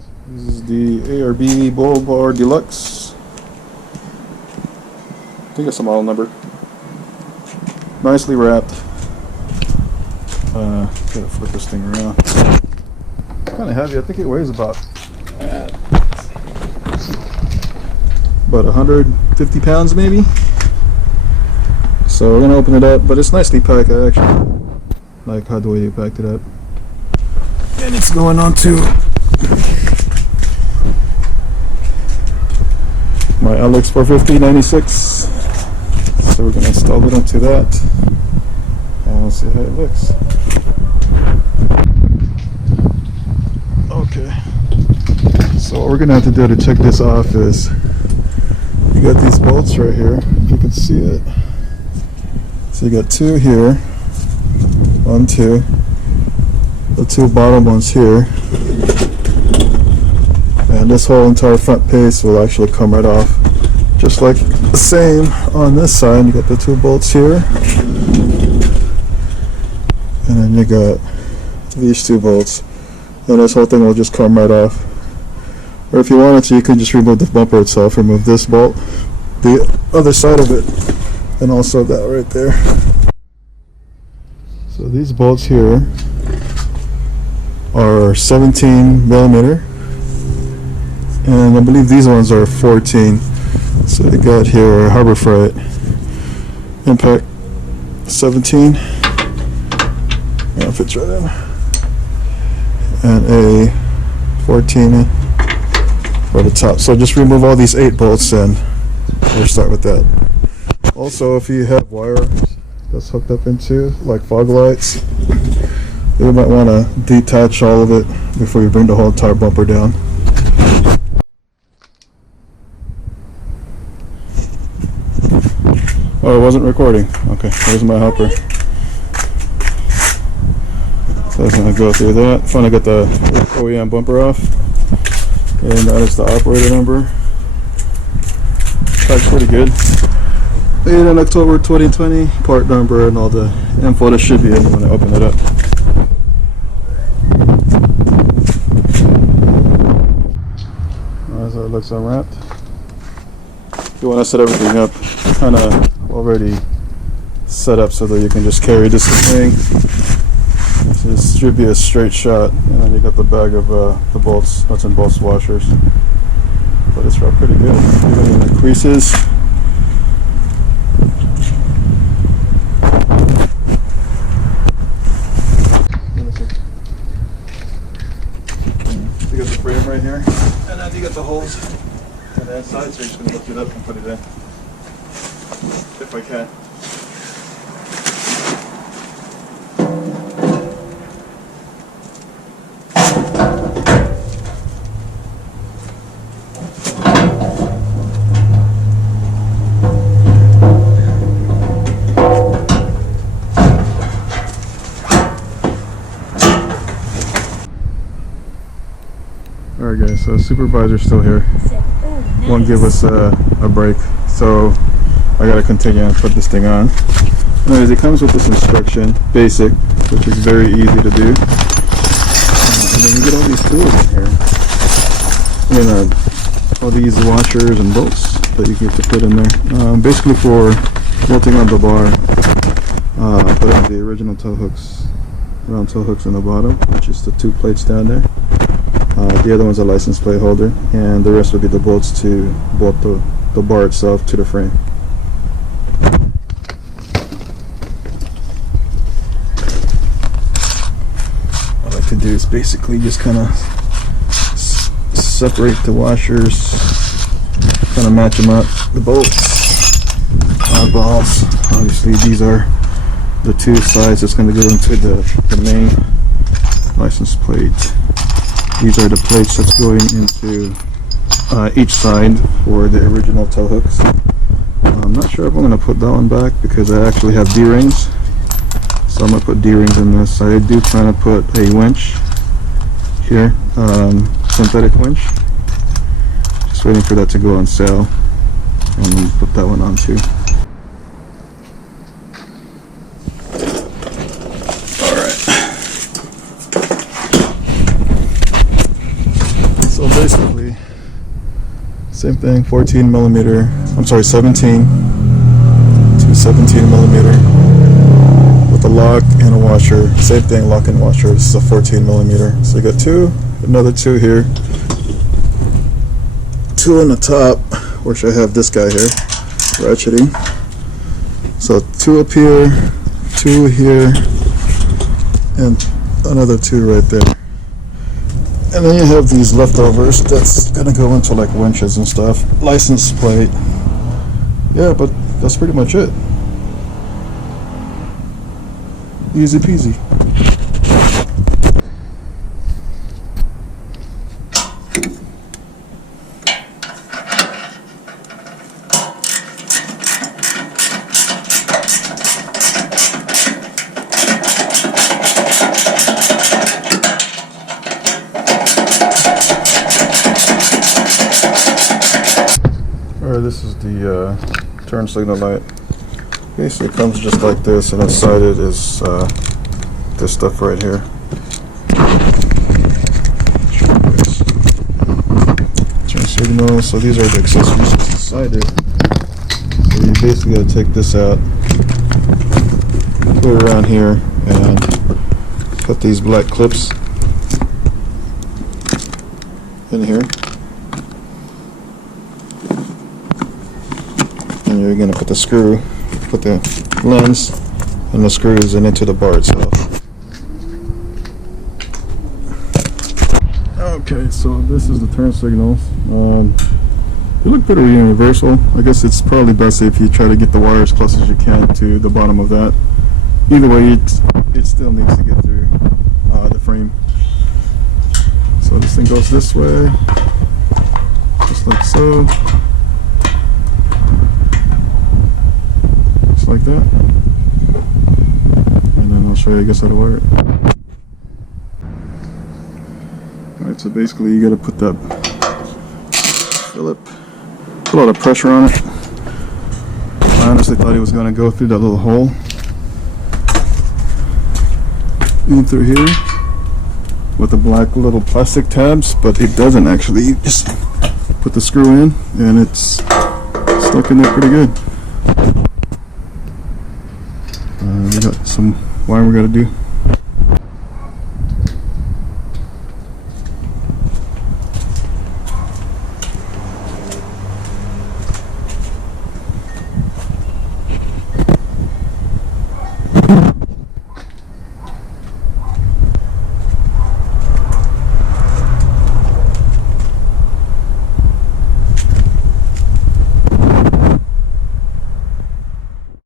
guys, this is the ARB Bull Bar Deluxe. I think it's a model number. Nicely wrapped. Gotta flip this thing around. Kind of heavy. I think it weighs about 150 pounds maybe. So we're gonna open it up, but it's nicely packed. I actually like how the way they packed it up. And it's going on to my lx450 96. So we're gonna install it onto that and we'll see how it looks. Okay. So what we're gonna have to do to check this off is you got these bolts right here, if you can see it. So you got two here, 1, 2. The two bottom ones here, and this whole entire front piece will actually come right off, just like the same on this side. You got the two bolts here, and then you got these two bolts, and this whole thing will just come right off. Or if you wanted to, you could just remove the bumper itself, remove this bolt, the other side of it, and also that right there. So these bolts here are 17 millimeter, and I believe these ones are 14. So they got here a Harbor Freight impact 17, fits right in, and a 14 for the top. So just remove all these 8 bolts and we'll start with that. Also, if you have wire that's hooked up into like fog lights, you might want to detach all of it before you bring the whole entire bumper down. Oh, it wasn't recording. Okay, there's my helper. So I was going to go through that. Finally got the OEM bumper off. And that is the operator number. That's pretty good. Made in October 2020. Part number and all the info that should be in when I open it up. As it looks unwrapped. You want to set everything up kind of already set up so that you can just carry this thing. This should be a straight shot, and then you got the bag of the bolts, nuts and bolts washers. But it's wrapped pretty good. Even in the creases. You got the frame right here, and then you got the holes on the inside, so you're just going to lift it up and put it in, if I can. Alright guys, so supervisor's still here. Won't give us a break, so I gotta continue and put this thing on. Anyways, it comes with this instruction, basic, which is very easy to do. And then you get all these tools in here. All these washers and bolts that you get to put in there. Basically for bolting on the bar, put in the original tow hooks, round tow hooks on the bottom, which is the 2 plates down there. The other one's a license plate holder, and the rest would be the bolts to bolt the bar itself to the frame. What I like to do is basically just kind of separate the washers, kind of match them up. The bolts, eyeballs, obviously these are the 2 sides that's going to go into the main license plate. These are the plates that's going into each side for the original tow hooks. I'm not sure if I'm going to put that one back because I actually have D-rings. So I'm going to put D-rings in this. I do plan to put a winch here, synthetic winch. Just waiting for that to go on sale and then put that one on too. basically same thing, 14 millimeter, I'm sorry, 17 to 17 millimeter with a lock and a washer. Same thing, lock and washer. This is a 14 millimeter. So you got two, another two here, two on the top, which I have this guy here, ratcheting. So two up here, two here, and another two right there. And then you have these leftovers that's gonna go into like winches and stuff. License plate. Yeah, but that's pretty much it. Easy peasy. Alright, this is the turn signal light. Okay, so it comes just like this, and inside it is this stuff right here. Turn signal, so these are the accessories inside it. So you basically gotta take this out, put it around here, and put these black clips in here. And you're gonna put the screw, put the lens and the screws and into the bar itself. Okay, so this is the turn signals. They look pretty universal. I guess it's probably best if you try to get the wire as close as you can to the bottom of that. Either way, it still needs to get through the frame. So this thing goes this way, just like so. Like that, and then I'll show you, I guess, how to wire it. Alright, so basically you got to put that Phillip, put a lot of pressure on it. I honestly thought he was going to go through that little hole in through here with the black little plastic tabs, but it doesn't actually. You just put the screw in and it's stuck in there pretty good. We got some wiring we got to do.